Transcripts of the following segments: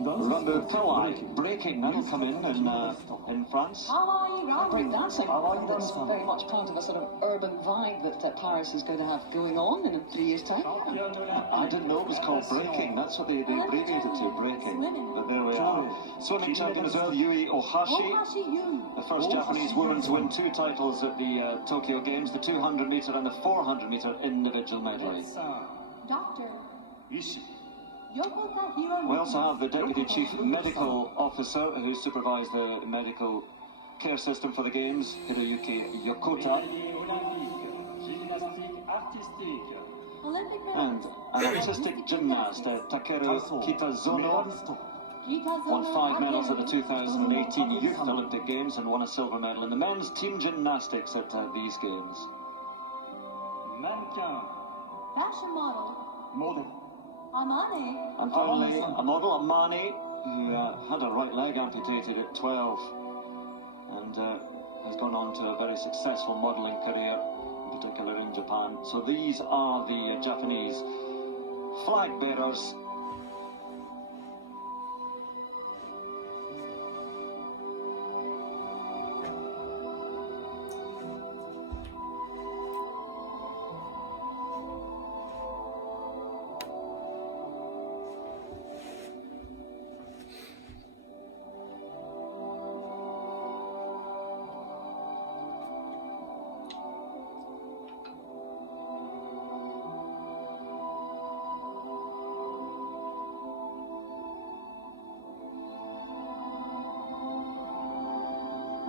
Rambo Kawai breaking, that'll come in France. Hawaii breakdancing. That's very much part of a sort of urban vibe that Paris is going to have going on in 3 years' time. I didn't know it was called breaking. That's what they abbreviated to, breaking. But there we are. Swimming champion as well, Yui Ohashi. The first Japanese woman to win 2 titles at the Tokyo Games, the 200 meter and the 400 meter individual medley. Doctor. We also have the Deputy Chief Medical Officer who supervised the medical care system for the Games, Hiroyuki Yokota. And an artistic gymnast, Takeru Kitazono, won 5 medals at the 2018 Youth Olympic Games and won a silver medal in the men's team gymnastics at these Games. Fashion model. Amane. And finally, a model, Amane, who had her right leg amputated at 12 and has gone on to a very successful modelling career, in particular in Japan. So these are the Japanese flag bearers.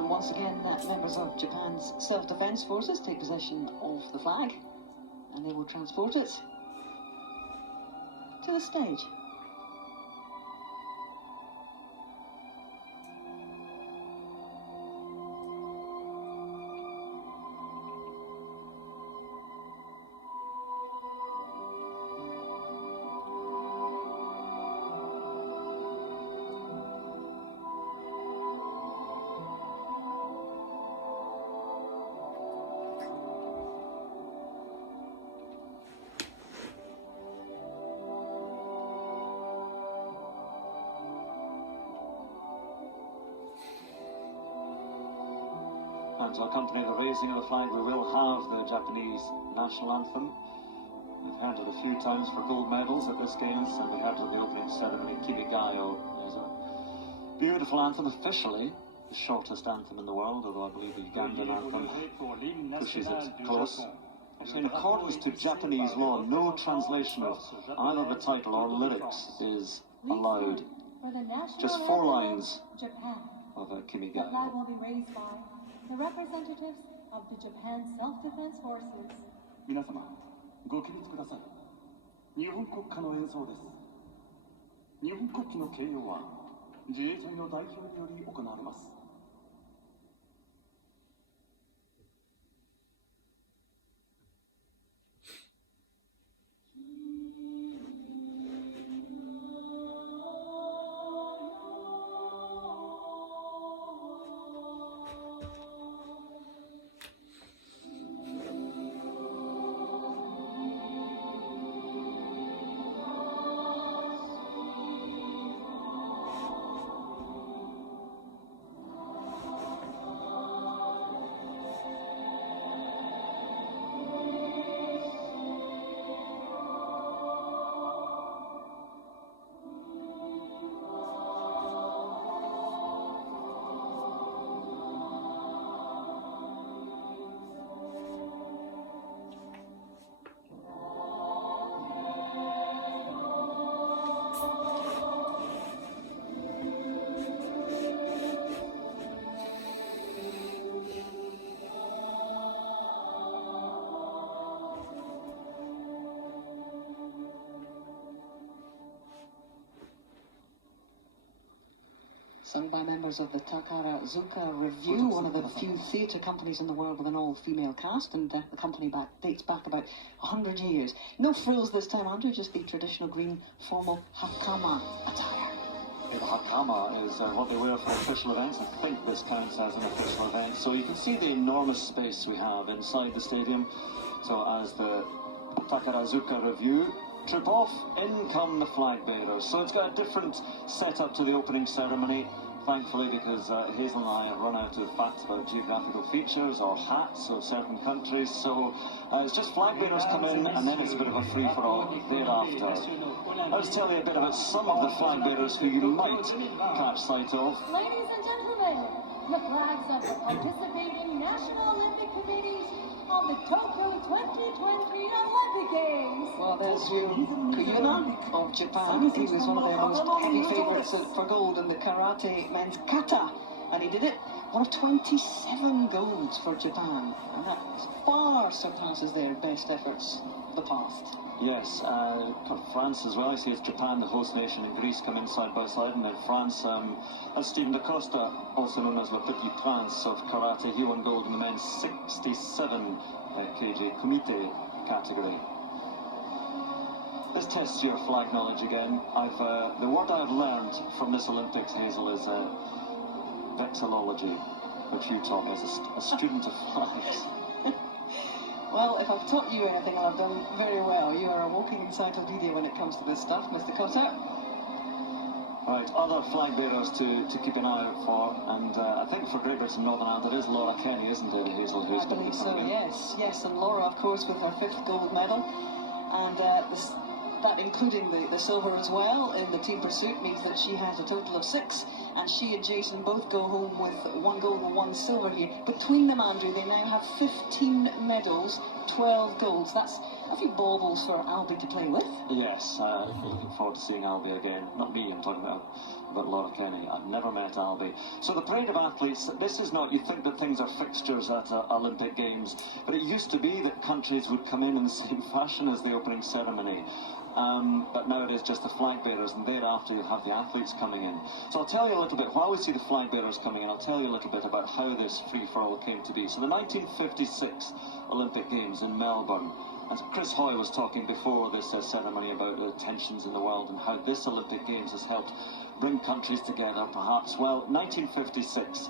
Once again, members of Japan's self-defense forces take possession of the flag, and they will transport it to the stage. And to accompany the raising of the flag, we will have the Japanese national anthem. We've heard it a few times for gold medals at this Games, and we heard it at the opening ceremony. Kimigayo is a beautiful anthem, officially the shortest anthem in the world, although I believe the Ugandan anthem pushes it close. So in accordance to Japanese law, no translation of either the title or lyrics is allowed. Just 4 lines of Kimigayo. The flag will be raised by the representatives of the Japan Self-Defense Forces. 皆様、ご起立ください。日本国歌の演奏です。日本国旗の掲揚は自衛隊の代表により行われます。Sung by members of the Takarazuka Revue, one of the few theatre companies in the world with an all-female cast, and the company dates back about 100 years. No frills this time, Andrew, just the traditional green formal hakama attire. The hakama is what they wear for official events. I think this counts as an official event. So you can see the enormous space we have inside the stadium. So as the Takarazuka Revue trip off, in come the flag bearers. So it's got a different setup to the opening ceremony, thankfully, because Hazel and I have run out of facts about geographical features or hats of certain countries. So it's just flag bearers come in, and then it's a bit of a free-for-all thereafter. Let's tell you a bit about some of the flag bearers who you might catch sight of. Ladies and gentlemen, the flags of the participating National Olympic Committees of the Tokyo 2020 Olympic Games. Well, there's your Kuyuna of Japan. He was one of their most heavy favourites for gold in the karate men's kata, and he did it. One of 27 golds for Japan, and that far surpasses their best efforts of the past. Yes, France as well. I see it's Japan, the host nation, and Greece come in side by side, and then France, as Stephen Da Costa, also known as Le Petit Prince of karate, he won gold in the men's 67 kg kumite category. Let's test your flag knowledge again. The word I've learned from this Olympics, Hazel, is vexillology, which you taught me as a student of flags. Well, if I've taught you anything, I've done very well. You are a walking encyclopedia when it comes to this stuff, Mr. Cotter. Right, other flag bearers to keep an eye out for, and I think for Great Britain and Northern Ireland it is Laura Kenny, isn't it, Hazel? Who's I believe so, yes, and Laura, of course, with her 5th gold medal, and that including the silver as well in the team pursuit means that she has a total of 6, and she and Jason both go home with 1 gold and 1 silver here. Between them, Andrew, they now have 15 medals, 12 golds. That's a few baubles for Albie to play with. Yes, looking forward to seeing Albie again. Not me, I'm talking about Laura Kenny. I've never met Albie. So the parade of athletes, this is not, you think that things are fixtures at Olympic Games, but it used to be that countries would come in the same fashion as the opening ceremony. But now it is just the flag bearers, and thereafter you'll have the athletes coming in. So I'll tell you a little bit, while we see the flag bearers coming in, I'll tell you a little bit about how this free-for-all came to be. So the 1956 Olympic Games in Melbourne, and Chris Hoy was talking before this ceremony about the tensions in the world and how this Olympic Games has helped bring countries together, perhaps. Well, 1956,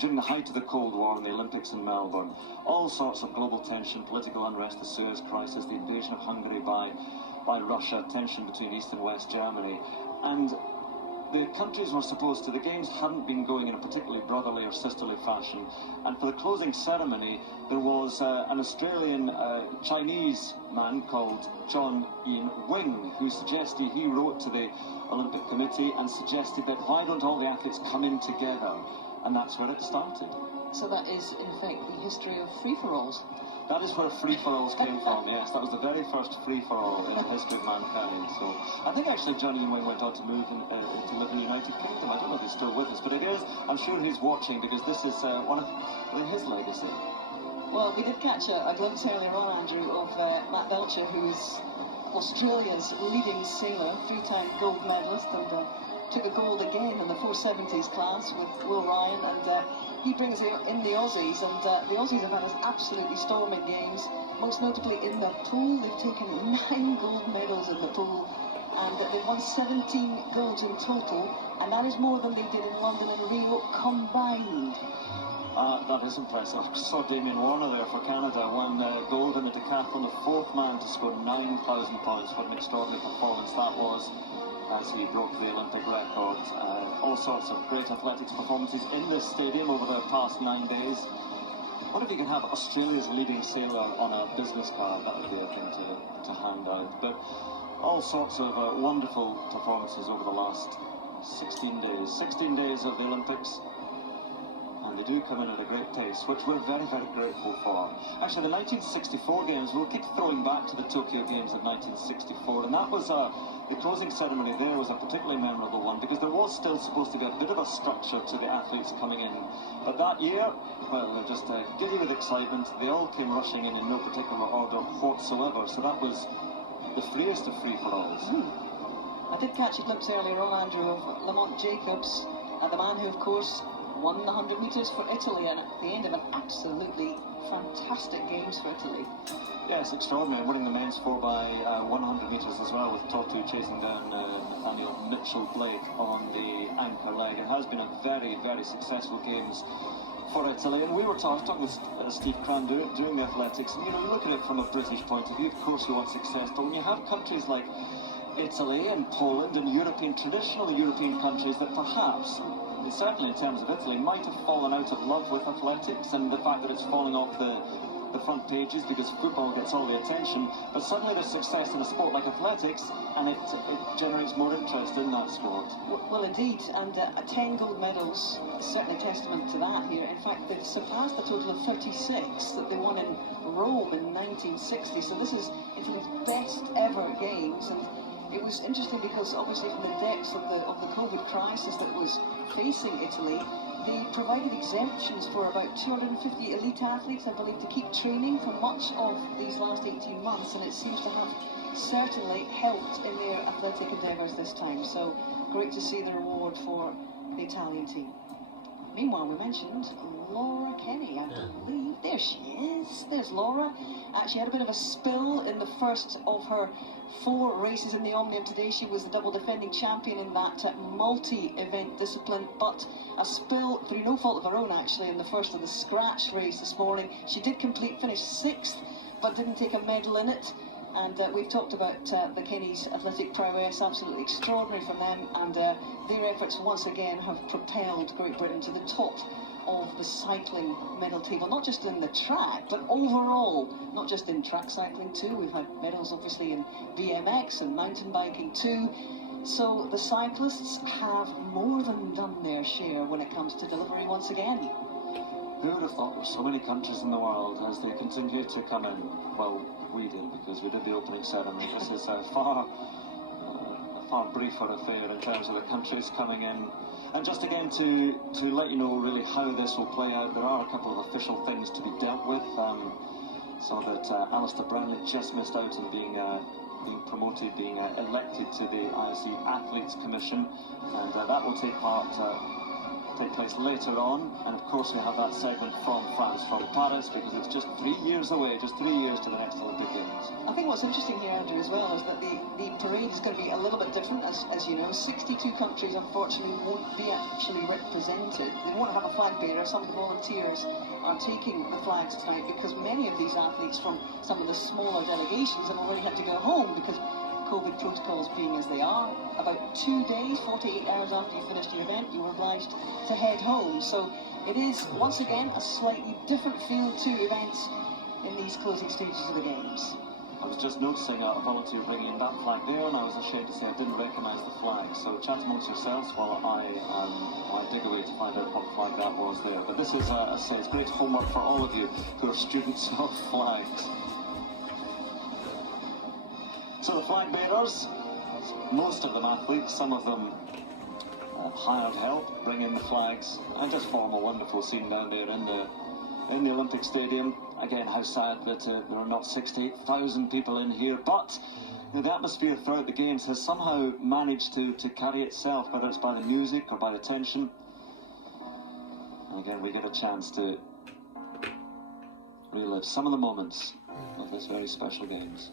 during the height of the Cold War and the Olympics in Melbourne, all sorts of global tension, political unrest, the Suez Crisis, the invasion of Hungary by Russia, tension between East and West Germany, and the countries were supposed to, the games hadn't been going in a particularly brotherly or sisterly fashion, and for the closing ceremony there was an Australian Chinese man called John Ian Wing who suggested, he wrote to the Olympic Committee and suggested that why don't all the athletes come in together, and that's where it started. So that is in fact the history of free-for-alls. That is where free-for-alls came from, yes. That was the very first free-for-all in the history of mankind. So I think actually Johnny Wing went on to move to live in the United Kingdom. I don't know if he's still with us, but it is. I'm sure he's watching because this is one of his legacy. Well, we did catch a glimpse earlier on, Andrew, of Matt Belcher, who is Australia's leading sailor, 3-time gold medalist, and took a gold again in the 470s class with Will Ryan, and he brings in the Aussies, and the Aussies have had absolutely storming games, most notably in the pool. They've taken 9 gold medals in the pool, and they've won 17 golds in total, and that is more than they did in London and Rio combined. That is impressive. I saw Damien Warner there for Canada, won gold in the decathlon, the 4th man to score 9,000 points. What an extraordinary performance that was, as he broke the Olympic record. All sorts of great athletics performances in this stadium over the past 9 days. What if you could have Australia's leading sailor on a business card? That would be a thing to hand out. But all sorts of wonderful performances over the last 16 days. 16 days of the Olympics. And they do come in at a great pace, which we're very, very grateful for. Actually, the 1964 Games, we'll keep throwing back to the Tokyo Games of 1964, and that was the closing ceremony there was a particularly memorable one, because there was still supposed to be a bit of a structure to the athletes coming in. But that year, well, they're just giddy with excitement. They all came rushing in no particular order whatsoever, so that was the freest of free-for-alls. I did catch a glimpse earlier on, Andrew, of Lamont Jacobs, the man who, of course, won the 100 metres for Italy, and at the end of an absolutely fantastic games for Italy. Yes, extraordinary, winning the men's 4x100 metres as well, with Totu chasing down Nathaniel Mitchell-Blake on the anchor leg. It has been a very, very successful games for Italy, and we were talking with Steve Cran doing athletics, and you look at it from a British point of view, of course we want success, but when you have countries like Italy and Poland and traditional European countries that perhaps, certainly in terms of Italy, might have fallen out of love with athletics, and the fact that it's falling off the front pages because football gets all the attention, but suddenly there's success in a sport like athletics, and it generates more interest in that sport. Well, indeed, and 10 gold medals is certainly testament to that here. In fact, they've surpassed the total of 36 that they won in Rome in 1960, so this is Italy's best ever games. And it was interesting because obviously from the depths of the COVID crisis that was facing Italy, they provided exemptions for about 250 elite athletes, I believe, to keep training for much of these last 18 months, and it seems to have certainly helped in their athletic endeavours this time. So great to see the reward for the Italian team. Meanwhile, we mentioned Laura Kenny, I believe. There she is. There's Laura. She had a bit of a spill in the first of her 4 races in the Omnium today. She was the double defending champion in that multi-event discipline, but a spill through no fault of her own, actually, in the first of the scratch race this morning. She did finish 6th, but didn't take a medal in it. And we've talked about the Kenny's athletic prowess, absolutely extraordinary from them, and their efforts once again have propelled Great Britain to the top of the cycling medal table, not just in the track, but overall, not just in track cycling too. We've had medals obviously in BMX and mountain biking too. So the cyclists have more than done their share when it comes to delivery once again. Who would have thought there's so many countries in the world as they continue to come in? Well, we did, because we did the opening ceremony. This is a far briefer affair in terms of the countries coming in. And just again to let you know really how this will play out, there are a couple of official things to be dealt with, so that Alistair Brownlee just missed out on being promoted, being elected to the IOC Athletes Commission, and that will take place later on. And of course we have that segment from France, from Paris, because it's just 3 years away, just 3 years to the next Olympic Games. I think what's interesting here, Andrew, as well, is that the parade is going to be a little bit different, as you know. 62 countries, unfortunately, won't be actually represented. They won't have a flag bearer. Some of the volunteers are taking the flags tonight because many of these athletes from some of the smaller delegations have already had to go home because COVID protocols being as they are. About 2 days, 48 hours after you finished your event, you were obliged to head home. So it is, once again, a slightly different feel to events in these closing stages of the Games. I was just noticing a volunteer bringing in that flag there, and I was ashamed to say I didn't recognise the flag. So chat amongst yourselves while I dig away to find out what flag that was there. But this is, as I say, it's great homework for all of you who are students of flags. So the flag bearers, most of them athletes, some of them hired help, bring in the flags, and just form a wonderful scene down there in the Olympic Stadium. Again, how sad that there are not 68,000 people in here, but the atmosphere throughout the Games has somehow managed to carry itself, whether it's by the music or by the tension. And again, we get a chance to relive some of the moments of this very special Games.